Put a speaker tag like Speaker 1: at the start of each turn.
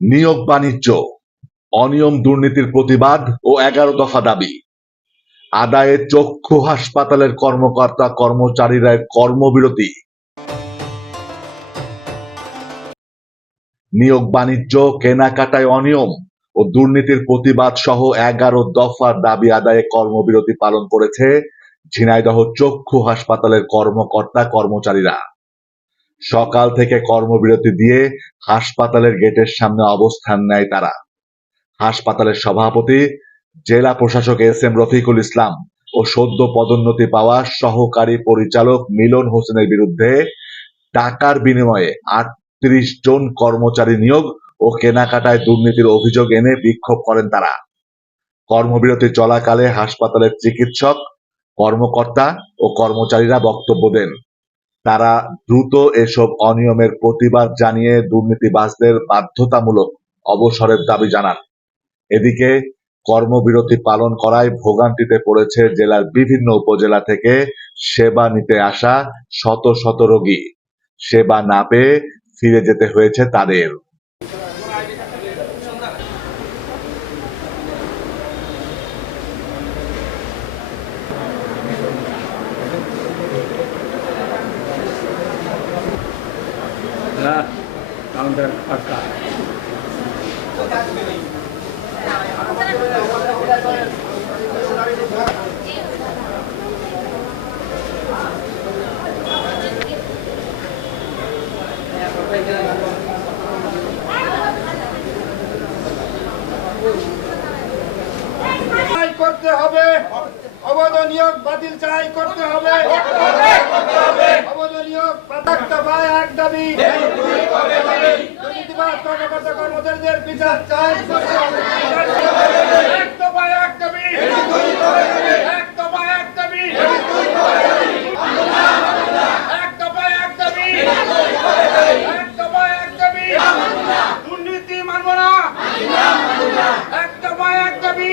Speaker 1: নিয়োগ বাণিজ্য, অনিয়ম দুর্নীতির প্রতিবাদ ও এগারো দফা দাবি। আদায়ে চক্ষু হাসপাতালের কর্মকর্তা, কর্মচারীরা কর্মবিরতি। নিয়োগ বাণিজ্য, কেনাকাটায় অনিয়ম ও দুর্নীতির প্রতিবাদ সহ এগারো দফা দাবি আদায়ে কর্মবিরতি পালন করেছে ঝিনাইদহ চক্ষু হাসপাতালের কর্মকর্তা, কর্মচারীরা। সকাল থেকে কর্মবিরতি দিয়ে হাসপাতালের গেটের সামনে অবস্থান নেয় তারা। হাসপাতালের সভাপতি, জেলা প্রশাসক এস এম রফিকুল ইসলাম ও সদ্য পদোন্নতি পাওয়া সহকারী পরিচালক মিলন হোসেনের বিরুদ্ধে টাকার বিনিময়ে আটত্রিশ জন কর্মচারী নিয়োগ ও কেনাকাটায় দুর্নীতির অভিযোগ এনে বিক্ষোভ করেন তারা। কর্মবিরতি চলাকালে হাসপাতালের চিকিৎসক, কর্মকর্তা ও কর্মচারীরা বক্তব্য দেন। তারা দ্রুত এসব অনিয়মের প্রতিবাদ জানিয়ে দুর্নীতিবাজদের বাধ্যতামূলক অবসরের দাবি জানান। এদিকে কর্মবিরতি পালন করায় ভোগান্তিতে পড়েছে জেলার বিভিন্ন উপজেলা থেকে সেবা নিতে আসা শত শত রোগী। সেবা না পেয়ে ফিরে যেতে হয়েছে তাদের।
Speaker 2: না কাউন্টার ফাঁকা।
Speaker 3: চাই করতে হবে। অবৈধ নিয়োগ বাতিল চাই করতে হবে। অবৈধ নিয়োগ পায় এক দাবি। কর্মচারীদের বিচার চাই। এক দফায় এক এক দফায় এক এক দফায় এক এক দফায় এক দাবি। এক দফায় এক দাবি।